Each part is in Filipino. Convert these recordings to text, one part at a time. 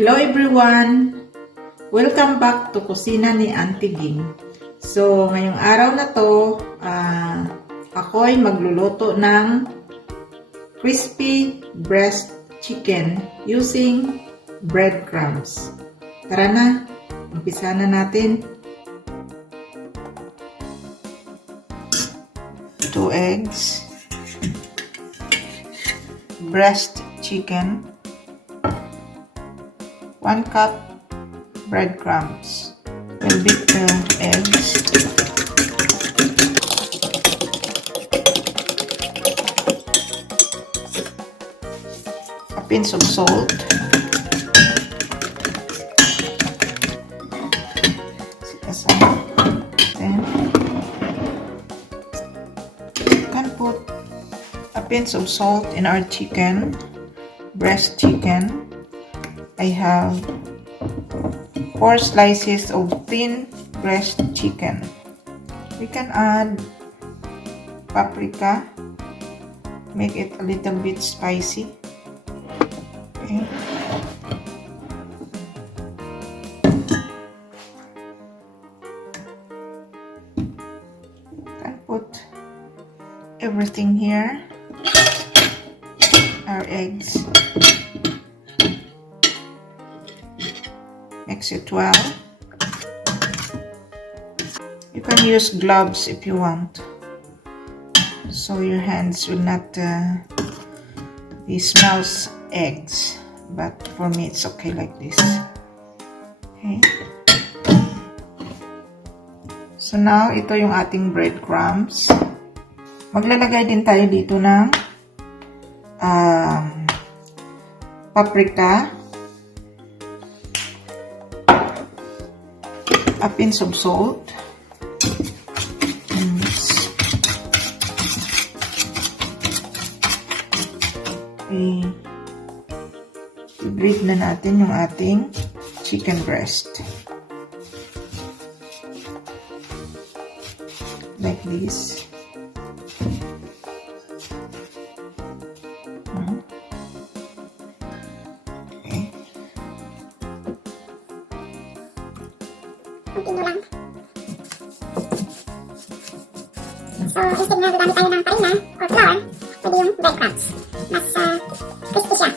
Hello everyone! Welcome back to Kusina ni Aunty Ging. So, ngayong araw na to, ako ay magluluto ng crispy breast chicken using breadcrumbs. Tara na, umpisa na natin. 2 eggs, breast chicken, 1 cup breadcrumbs. We'll beat the eggs. A pinch of salt. Then you can put a pinch of salt in our chicken, breast chicken. I have 4 slices of thin breast chicken. We can add paprika, make it a little bit spicy. Okay. Can put everything here. Our eggs. Mix it well. You can use gloves if you want, so your hands will not smells eggs. But for me, it's okay like this. Okay. So now, ito yung ating breadcrumbs. Maglalagay din tayo dito ng paprika, a pinch of salt, and mix. I-grate na natin yung ating chicken breast. Like this. Konti lang. So, instead na gagamit tayo ng farina or flour, pwede yung breadcrumbs. Mas crispy siya.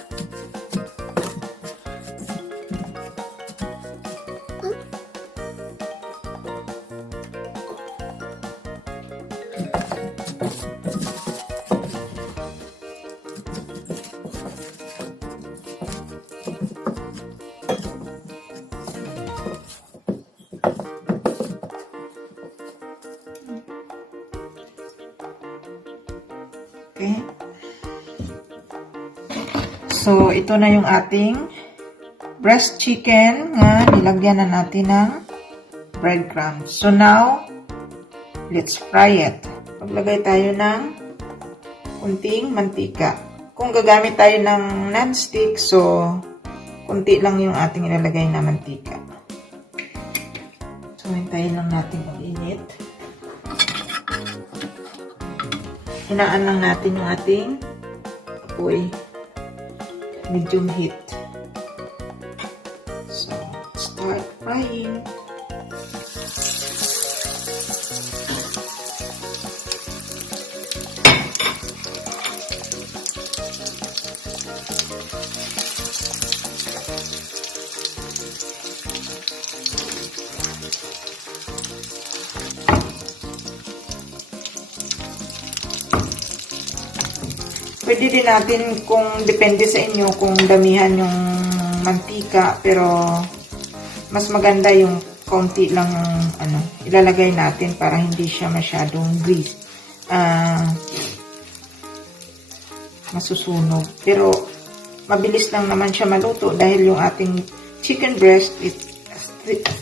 Okay. So, ito na yung ating breast chicken na nilagyan na natin ng breadcrumbs. So, now, let's fry it. Maglagay tayo ng kunting mantika. Kung gagamit tayo ng non-stick, so, kunti lang yung ating ilalagay na mantika. So, hintayin lang natin mag-init. Hinaan lang natin yung ating apoy. Medium heat. So, start frying. Pwede din natin kung depende sa inyo kung damihan yung mantika, pero mas maganda yung konti lang ilalagay natin para hindi siya masyadong grease, masusunog. Pero mabilis lang naman siya maluto dahil yung ating chicken breast is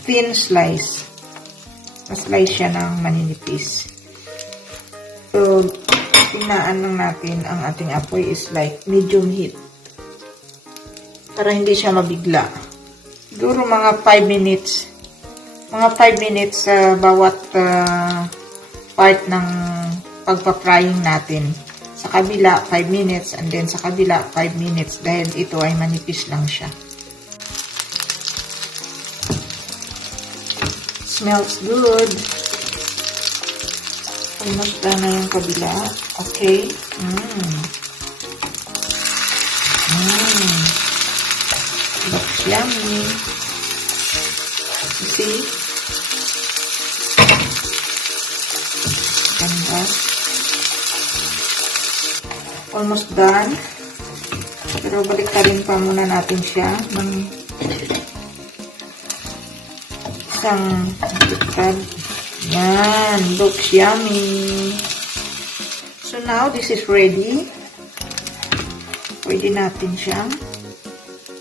thin slice. Na-slice siya ng maninipis. So, tinaan lang natin ang ating apoy is like medium heat para hindi siya mabigla. Siguro mga 5 minutes. Mga 5 minutes sa bawat part ng pagpa-frying natin. Sa kabila, 5 minutes and then sa kabila, 5 minutes dahil ito ay manipis lang siya. Smells good. Almost done na yung kabila. Okay. Looks yummy. You see? Ganda. Almost done. Pero baliktarin pa muna natin siya ng isang baliktad. Yan. Looks yummy. So now, this is ready. Pwede natin siyang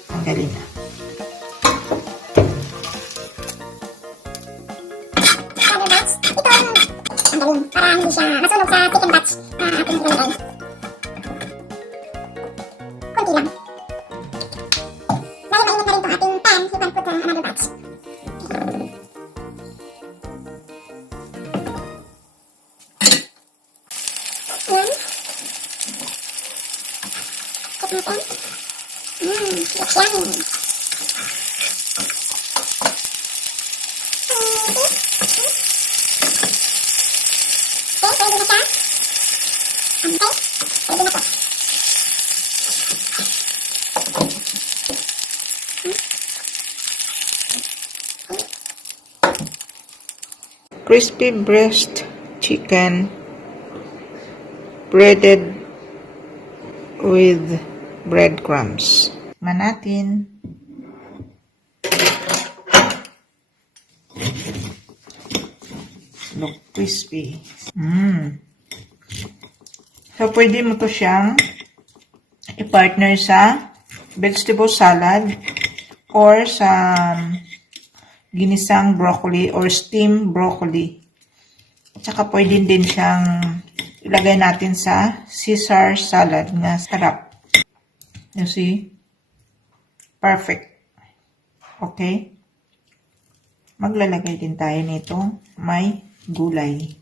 tanggalin na. Para hindi siya masunog sa chicken batch na ating ilalagay. Kunti lang. Dahil mainit na rin itong ating pan, you can put another batch. Ayan. Check natin. Looks yummy. Okay, ready na siya. Okay, ready na to. Crispy breast chicken breaded with breadcrumbs. Tikman natin. Look crispy. So, pwede mo to siyang i-partner sa vegetable salad or sa ginisang broccoli or steamed broccoli. Tsaka pwede din siyang ilagay natin sa Caesar salad na sarap. You see? Perfect. Okay? Maglalagay din tayo nito. May gulay.